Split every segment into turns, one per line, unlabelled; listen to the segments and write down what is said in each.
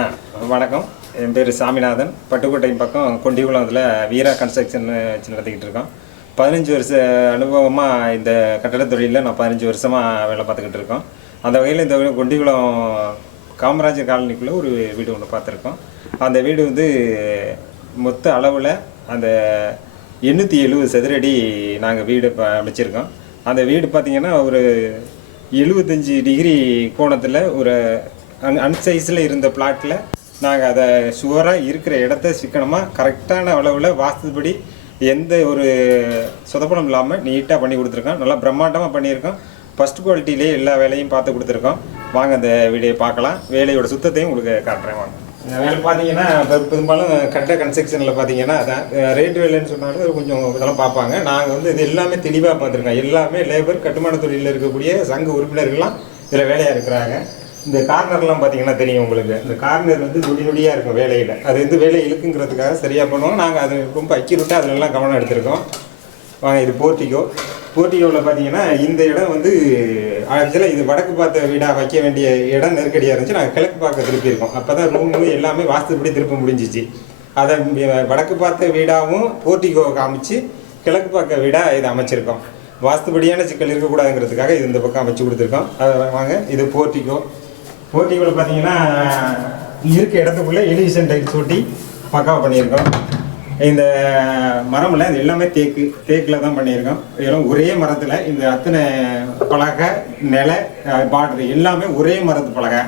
ஆ வணக்கம். என் பேர் சாமிநாதன். பட்டுக்கோட்டை பக்கம் கொண்டிகுளத்தில் வீரா கன்ஸ்ட்ரக்ஷன் வச்சு நடத்திக்கிட்டு இருக்கோம். பதினஞ்சு வருஷ அனுபவமாக இந்த கட்டடத் தொழிலில் நான் பதினஞ்சு வருஷமாக வேலை பார்த்துக்கிட்டு இருக்கோம். அந்த வகையில் இந்த கொண்டிகுளம் காமராஜர் காலனிக்குள்ளே ஒரு வீடு ஒன்று பார்த்துருக்கோம். அந்த வீடு வந்து மொத்த அளவில் அந்த எண்ணூற்றி எழுபது சதுரடி நாங்கள் வீடு அமைச்சிருக்கோம். அந்த வீடு பார்த்திங்கன்னா ஒரு எழுபத்தஞ்சி டிகிரி கோணத்தில் ஒரு அன் அன்சைஸில் இருந்த பிளாட்டில் நாங்கள் அதை சுவராக இருக்கிற இடத்த சிக்கனமாக கரெக்டான அளவில் வாஸ்துபடி எந்த ஒரு சொதப்படம் இல்லாமல் நீட்டாக பண்ணி கொடுத்துருக்கோம் நல்லா பிரம்மாண்டமாக பண்ணியிருக்கோம் ஃபஸ்ட் குவாலிட்டியிலே எல்லா வேலையும் பார்த்து கொடுத்துருக்கோம் வாங்க அந்த வீடியோ பார்க்கலாம். வேலையோட சுத்தத்தையும் உங்களுக்கு காட்டுறேன். வாங்க. இந்த வேலை பார்த்தீங்கன்னா பெரும்பாலும் கட்ட கன்ஸ்ட்ரக்ஷனில் பார்த்தீங்கன்னா அதான் ரேட் வேலைன்னு சொன்னாலும் கொஞ்சம் இதெல்லாம் பார்ப்பாங்க. நாங்கள் வந்து இது எல்லாமே தெளிவாக பார்த்துருக்கோம். எல்லாமே லேபர் கட்டுமான தொழிலில் இருக்கக்கூடிய சங்க உறுப்பினர்கள்லாம் இதில் வேலையாக இருக்கிறாங்க. இந்த கார்னர்லாம் பார்த்தீங்கன்னா தெரியும் உங்களுக்கு. இந்த கார்னர் வந்து நொடி நொடியாக இருக்கும் வேலையில். அது வந்து வேலை இழுக்குங்கிறதுக்காக சரியாக பண்ணுவோம். நாங்கள் அது ரொம்ப அக்யூரட்டாக அதிலெல்லாம் கவனம் எடுத்திருக்கோம். வாங்க இது போர்ட்டிகோ. போர்ட்டிகோவில் பார்த்தீங்கன்னா இந்த இடம் வந்து ஆக்சுவலாக இது வடக்கு பார்த்த வீடாக வைக்க வேண்டிய இடம் நெருக்கடியாக இருந்துச்சு. நாங்கள் கிழக்கு பார்க்க திருப்பியிருக்கோம். அப்போ தான் ரூமு எல்லாமே வாஸ்துப்படி திருப்ப முடிஞ்சிச்சு. அதை வடக்கு பார்த்த வீடாகவும் போர்ட்டிகோ காமிச்சு கிழக்கு பார்க்க வீடாக இதை அமைச்சிருக்கோம். வாஸ்துபடியான சிக்கல் இருக்கக்கூடாதுங்கிறதுக்காக இது இந்த பக்கம் அமைச்சு கொடுத்துருக்கோம். அதை வாங்க இது போர்ட்டிகோ. போர்ட்டிகோவில் பார்த்தீங்கன்னா இருக்க இடத்துக்குள்ளே எலிவிஷன் டைல்ஸ் ஒட்டி பக்காவாக பண்ணியிருக்கோம். இந்த மரம்ல இது எல்லாமே தேக்கு தேக்கில் தான் பண்ணியிருக்கோம். எல்லாம் ஒரே மரத்தில் இந்த அத்தனை பலகை நிலை பாட்ரு எல்லாமே ஒரே மரத்து பலகை.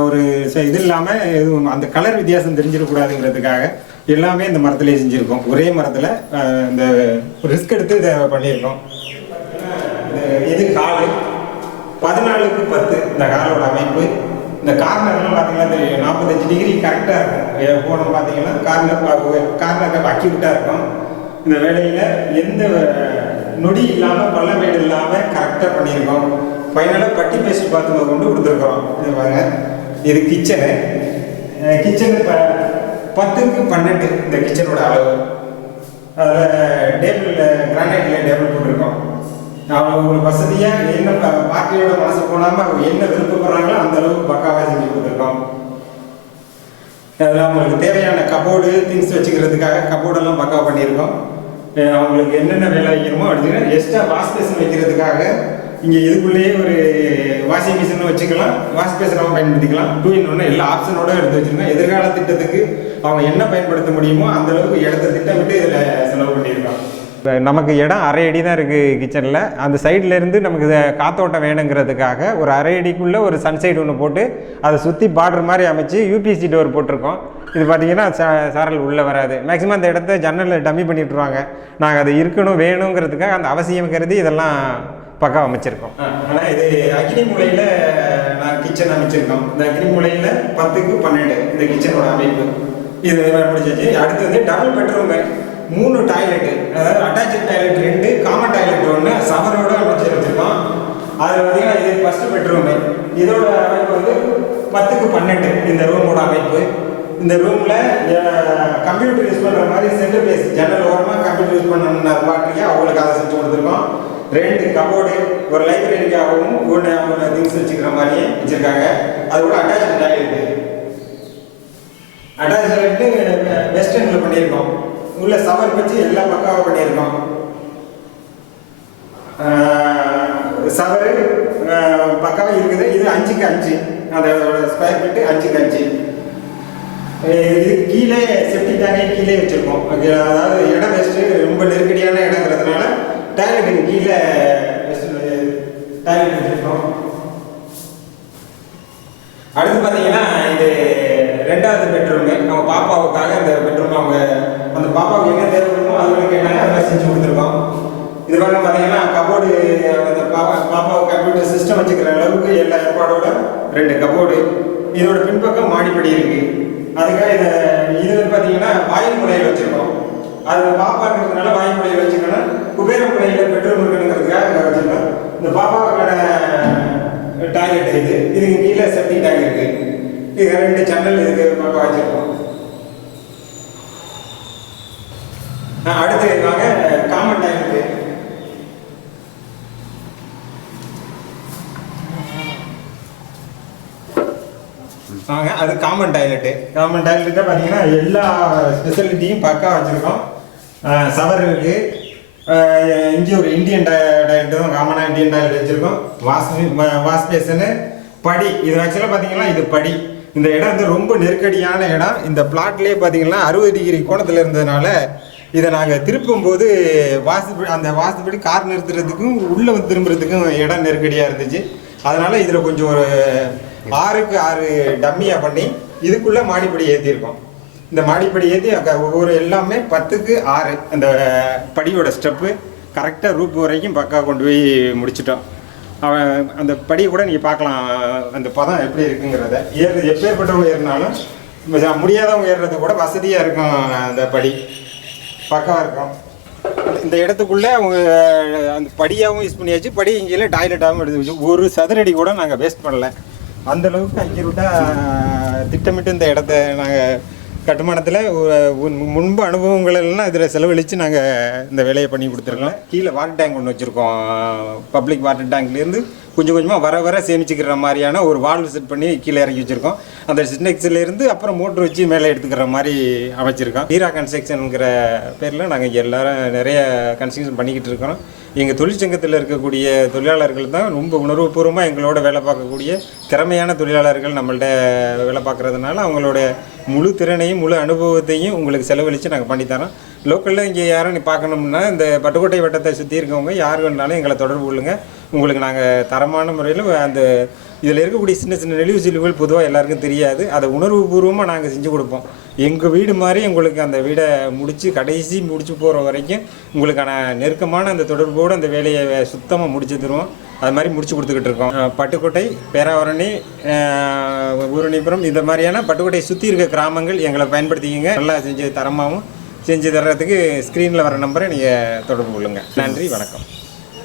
ஒரு ச- இது இல்லாமல் எதுவும் அந்த கலர் வித்தியாசம் தெரிஞ்சிடக்கூடாதுங்கிறதுக்காக எல்லாமே இந்த மரத்திலே செஞ்சுருக்கோம். ஒரே மரத்தில் இந்த ரிஸ்க் எடுத்து இதை பண்ணியிருக்கோம். இது- இது காலு பதினாலுக்கு பத்து இந்த காலோட அமைப்பு. இந்த கார்னர்லாம் பார்த்தீங்கன்னா தெரியும் நாற்பத்தஞ்சு டிகிரி கரெக்டாக இருக்கும். போனோம் பார்த்தீங்கன்னா கார்னர் கார்னர் அக்யூட்டாக இருக்கும். இந்த வேலையில் எந்த நொடி இல்லாமல் பள்ளமேடு இல்லாமல் கரெக்டாக பண்ணியிருக்கோம். ஃபைனலாக பட்டி பேஸ்ட் பாத்ரூம் கொண்டு கொடுத்துருக்குறோம். இது பாருங்க. இது கிச்சனு கிச்சனு இப்போ பத்துக்கு பன்னெண்டு இந்த கிச்சனோட அளவு. அதில் டேபிளில் கிரானைட்டில் டேபிள் போட்டிருக்கோம். அவங்க வசதியாக என்ன பார்ட்டியோட மனசு போனாமல் அவங்க என்ன விருப்பப்படுறாங்களோ அந்த அளவுக்கு பக்காவாக செஞ்சு கொடுத்துருக்கோம். அதில் அவங்களுக்கு தேவையான கபோர்டு திங்ஸ் வச்சுக்கிறதுக்காக கபோர்டெல்லாம் பக்காவாக பண்ணியிருக்கோம். அவங்களுக்கு என்னென்ன வேலை வைக்கணுமோ அப்படின்னா எக்ஸ்ட்ரா வாஷ்பேஷன் வைக்கிறதுக்காக இங்கே இதுக்குள்ளேயே ஒரு வாஷிங் மிஷின் வச்சுக்கலாம். வாஷ்பேஷனாகவும் பயன்படுத்திக்கலாம். டூ இன் ஒன்று எல்லா ஆப்ஷனோட எடுத்து வச்சுருக்கோம். எதிர்கால திட்டத்துக்கு அவங்க என்ன பயன்படுத்த முடியுமோ அந்தளவுக்கு இடத்த திட்டமிட்டு இதில் செலவு பண்ணியிருக்காங்க நமக்கு இடம் அரை அடி தான் இருக்குது கிச்சனில் அந்த சைட்லேருந்து நமக்கு காத்தோட்டம் வேணுங்கிறதுக்காக ஒரு அரை அடிக்குள்ளே ஒரு சன்சைடு ஒன்று போட்டு அதை சுற்றி பார்டர் மாதிரி அமைச்சு யூபிசி டோர் போட்டிருக்கோம். இது பார்த்தீங்கன்னா ச சாரல் உள்ளே வராது. மேக்ஸிமம் அந்த இடத்த ஜன்னலில் டம்மி பண்ணிட்டுருவாங்க. நாங்கள் அது இருக்கணும் வேணுங்கிறதுக்காக அந்த அவசியம் கருதி இதெல்லாம் பக்கம் அமைச்சிருக்கோம். ஆனால் இது அக்னி மூலையில் நான் கிச்சன் அமைச்சிருக்கோம். இந்த அக்னி மூலையில் பத்துக்கு பன்னெண்டு இந்த கிச்சனோட அமைப்பு. இது முடிஞ்சிச்சு. அடுத்தது டபுள் பெட்ரூமு மூணு டாய்லெட்டு அதாவது அட்டாச்சு டாய்லெட் ரெண்டு காமன் டாய்லெட் ஒன்று சவரோட அமைச்சு வச்சுருக்கோம் அதில் பார்த்தீங்கன்னா இது ஃபஸ்ட்டு பெட்ரூமு இதோட அமைப்பு வந்து பத்துக்கு பன்னெண்டு இந்த ரூமோட அமைப்பு. இந்த ரூமில் கம்ப்யூட்டர் யூஸ் பண்ணுற மாதிரி சென்டர் பேஸ் ஜன்னல் ஓரமாக கம்ப்யூட்டர் யூஸ் பண்ணணும்னு பாட்டுக்கு அவங்களுக்கு அதை செஞ்சு கொடுத்துருக்கோம். ரெண்டு கபோர்டு ஒரு லைப்ரரிக்காகவும் ஒன்று அவங்க திங்ஸ் வச்சுக்கிற மாதிரியே வச்சுருக்காங்க. அதோட அட்டாச் டாய்லெட்டு அட்டாச் டாய்லெட்டு வெஸ்டர்னில் பண்ணியிருக்கோம். உள்ள சவர் வச்சு எல்லா பக்காவாக பண்ணியிருக்கோம். அஞ்சுக்கு அஞ்சு. அதோட ஸ்கொயர் ஃபீட்டு அஞ்சுக்கு அஞ்சு. அஹ் இதுக்கு கீழே செப்டி டேங்கே கீழே வச்சுருக்கோம். அதாவது இடம் வெஸ்ட்டு ரொம்ப நெருக்கடியான இடங்கிறதுனால டாய்லெட்டுக்கு கீழே டாய்லெட் வச்சுருக்கோம். அடுத்து பார்த்தீங்கன்னா இது ரெண்டாவது பெட்ரூமு நம்ம பாப்பாவுக்காக இந்த பெட்ரூம் அவங்க அந்த பாப்பாவுக்கு என்ன தேவைப்படுமோ அதுகளுக்கு என்ன அதை செஞ்சு கொடுத்துருக்கோம். இது பாருங்க பார்த்தீங்கன்னா கபோர்டு அந்த பாப்பா பாப்பாவுக்கு கம்ப்யூட்டர் சிஸ்டம் வச்சுக்கிற அளவுக்கு எல்லா ஏற்பாடோட ரெண்டு கபோர்டு. இதோட பின்பக்கம் மாடிப்படி இருக்கு. அதுக்காக இதை இது வந்து பார்த்தீங்கன்னா வாயு முறையில் வச்சுருக்கோம். அது பாப்பா இருக்கிறதுனால வாயு முறையில் வச்சுக்கணும். குபேர முறையில் பெட்ரோல் இருக்கணுங்கிறதுக்காக இதை வச்சுருக்கோம். இந்த பாப்பாவுக்கான டாய்லெட் இது. இதுக்கு கீழே செப்டி டேங்க் இருக்கு. இது ரெண்டு ஜன்னல் இதுக்கு பாப்பா வச்சுருக்கோம். ஆ, அடுத்து வாங்க காமன் டாய்லெட் வாங்க அது
காமன் டாய்லெட்டு
காமன் டாய்லெட்டை பார்த்தீங்கன்னா எல்லா ஸ்பெஷலிட்டியும் பக்கா வச்சுருக்கோம். சவர் இருக்கு. இங்கே ஒரு இந்தியன் டாய்லெட் தான் காமனாக இந்தியன் டாய்லெட் வச்சுருக்கோம். வாஷ் வாஷ் பேஷனு படி. இது ஆக்சுவலாக பார்த்தீங்கன்னா இது படி. இந்த இடம் வந்து ரொம்ப நெருக்கடியான இடம். இந்த பிளாட்லேயே பார்த்தீங்கன்னா அறுபது டிகிரி கோணத்தில் இருந்ததுனால இதை நாங்கள் திருப்பும்போது வாசுபடி அந்த வாசுபடி கார் நிறுத்துறதுக்கும் உள்ளே வந்து திரும்புறதுக்கும் இடம் நெருக்கடியாக இருந்துச்சு. அதனால் இதில் கொஞ்சம் ஒரு ஆறுக்கு ஆறு டம்மியாக பண்ணி இதுக்குள்ளே மாடிப்படி ஏற்றிருக்கோம் இந்த மாடிப்படி ஏற்றி ஒவ்வொரு எல்லாமே பத்துக்கு ஆறு அந்த படியோட ஸ்டெப்பு கரெக்டாக ரூப் வரைக்கும் பக்கா கொண்டு போய் முடிச்சிட்டோம். அவன் அந்த படியை கூட நீங்கள் பார்க்கலாம் அந்த பதம் எப்படி இருக்குங்கிறத. ஏறு எப்பேற்பட்டவங்க ஏறினாலும் முடியாதவங்க ஏறுறது கூட வசதியாக இருக்கும் அந்த படி. பக்கம் இருக்கும். இந்த இடத்துக்குள்ளே அவங்க அந்த படியாகவும் யூஸ் பண்ணியாச்சு படி இங்கேயே டாய்லெட்டாகவும் எடுத்து வச்சு ஒரு சதுரடி கூட நாங்கள் வேஸ்ட் பண்ணல. அந்த அளவுக்கு அக்யூரேட்டாக திட்டமிட்டு இந்த இடத்த நாங்கள் கட்டுமானத்தில் முன்பு அனுபவங்கள் எல்லாம் இதில் செலவழித்து நாங்கள் இந்த வேலையை பண்ணி கொடுத்துருக்கோம். கீழே வாட்டர் டேங்க் ஒன்று வச்சுருக்கோம். பப்ளிக் வாட்டர் டேங்க்லேருந்து கொஞ்சம் கொஞ்சமாக வர வர சேமிச்சுக்கிற மாதிரியான ஒரு வால்வு செட் பண்ணி கீழே இறக்கி வச்சுருக்கோம். அந்த சின்னெக்ஸ்லேருந்து அப்புறம் மோட்ரு வச்சு மேலே எடுத்துக்கிற மாதிரி அமைச்சிருக்கோம். ஹீரா கன்ஸ்ட்ரக்ஷனுங்கிற பேரில் நாங்கள் இங்கே எல்லோரும் நிறைய கன்ஸ்ட்ரக்ஷன் பண்ணிக்கிட்டு இருக்கிறோம். எங்கள் தொழிற்சங்கத்தில் இருக்கக்கூடிய தொழிலாளர்கள் தான் ரொம்ப உணர்வுபூர்வமாக எங்களோட வேலை பார்க்கக்கூடிய திறமையான தொழிலாளர்கள் நம்மள்ட்ட வேலை பார்க்குறதுனால அவங்களோட முழு திறனையும் முழு அனுபவத்தையும் உங்களுக்கு செலவழித்து நாங்கள் பண்ணித்தரோம் லோக்கலில் இங்கே யாரும் நீ பார்க்கணும்னா இந்த பட்டுக்கோட்டை வட்டத்தை சுற்றி இருக்கவங்க யார் வேணாலும் எங்களை தொடர்பு கொள்ளுங்கள் உங்களுக்கு நாங்கள் தரமான முறையில் அந்த இதில் இருக்கக்கூடிய சின்ன சின்ன நெளிவு சிலுவுகள் பொதுவாக எல்லாருக்கும் தெரியாது. அதை உணர்வுபூர்வமாக நாங்கள் செஞ்சு கொடுப்போம். எங்கள் வீடு மாதிரி உங்களுக்கு அந்த வீடை முடித்து கடைசி முடிச்சு போகிற வரைக்கும் உங்களுக்கான நெருக்கமான அந்த தொடர்போடு அந்த வேலையை சுத்தமாக முடிச்சு தருவோம். அது மாதிரி முடிச்சு கொடுத்துக்கிட்டு இருக்கோம். பட்டுக்கோட்டை பேராவரணி ஊரணிபுரம் இந்த மாதிரியான பட்டுக்கோட்டையை சுற்றி இருக்க கிராமங்கள் எங்களை பயன்படுத்திக்கிங்க. நல்லா செஞ்சு தரமாகவும் செஞ்சு தர்றதுக்கு ஸ்க்ரீனில் வர நம்பரை நீங்கள் தொடர்பு கொள்ளுங்கள் நன்றி வணக்கம்.